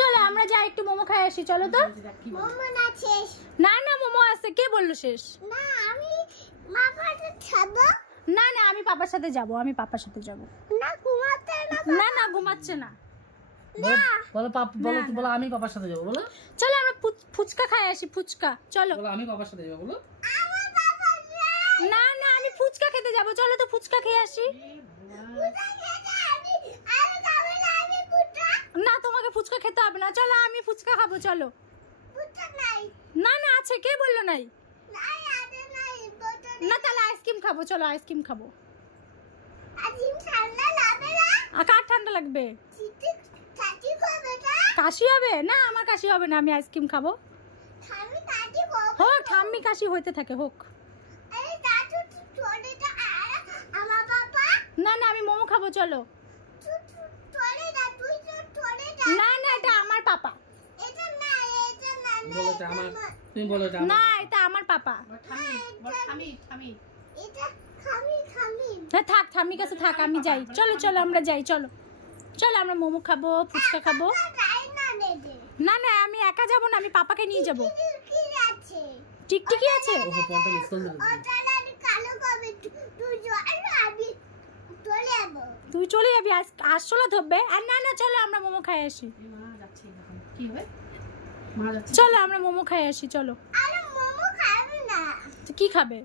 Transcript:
চলো আমরা যাই একটু মোমো খাই আসি, চলো তো। মোমো না শেষ। না না মোমো আছে, কে বললো শেষ? না আমি বাবার সাথে যাব। না না আমি পাপার সাথে যাব, আমি পাপার সাথে যাব। না ঘুমাতে না। না না ঘুমাচ্ছে না। বলো পাপ, বলো বলো আমি পাপার সাথে যাব, বলো। চলো আমরা ফুচকা খাই আসি, ফুচকা চলো। বলো আমি পাপার সাথে যাব, বলো। আমার বাবা না না আমি ফুচকা খেতে যাব, চলো তো ফুচকা খেয়ে আসি। পুতা খেতে আমি খাবো না, আমি পুতা। না তোমাকে ফুচকা খেতে হবে না, চলো আমি ফুচকা খাবো, চলো। পুতা নাই। না না আছে, কে বললো নাই? নাই আদে নাই পুতা। না তাহলে আইসক্রিম খাবো, চলো আইসক্রিম খাবো। আজিম ঠান্ডা লাগে না। কার ঠান্ডা লাগবে? চিটি চাটি খাবে না। কাশি হবে না? আমার কাশি হবে না, আমি আইসক্রিম খাবো। আমি চাটি খাবো। হোক ঠাম্মি কাশি হইতে থাকে, হোক। আরে দাদু ছোটটা আর আমার বাবা। না না আমি মোমো খাবো, চলো। তোরে দা তুই তোরে দা। না না এটা আমার পাপা। এটা না, এটা না। বলো এটা আমার, তুমি বলো এটা না আমার। এটা আমার পাপা। থামি। এটা খামি। হ্যাঁ থাক, ঠাম্মির কাছে থাক, আমি যাই। চলো চলো আমরা যাই, চলো চলো আমরা মোমো খাবো, ফুচকা খাবো। তাই না নেদে। না না আমি একা যাব না, আমি পাপাকে নিয়ে যাব। কি আছে? টিকটিকি আছে। ওহো পন্টা মিস্কল দিল। ওটার আমি কালো কবে তুই জল আমি চলে যাবো। তুই চলে যাবি, আসলে ধরবে। আর না না চলো আমরা মোমো খাই আসি, মা যাচ্ছে এখন কি হবে? মা যাচ্ছে। চলো আমরা মোমো খাই আসি, চলো। আরে মোমো খাবে না। তো কি খাবে?